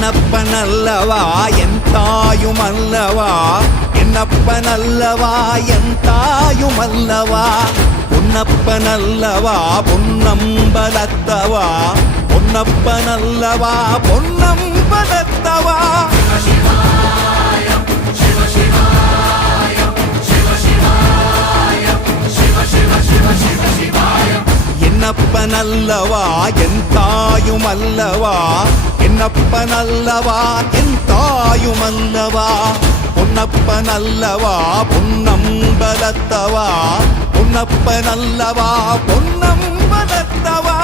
என்னப்பனல்லவா என் தாயுமல்லவா என்னப்பனல்லவா என் தாயுமல்லவா பொன்னப்பனல்லவா பொன்னம்பலத்தவா பொன்னப்பனல்லவா பொன்னம்பலத்தவா என்னப்பனல்லவா என் தாயுமல்லவா என்னப்பனல்லவா என் தாயுமல்லவா பொன்னப்பனல்லவா பொன்னம்பலத்தவா பொன்னப்பனல்லவா பொன்னம்பலத்தவா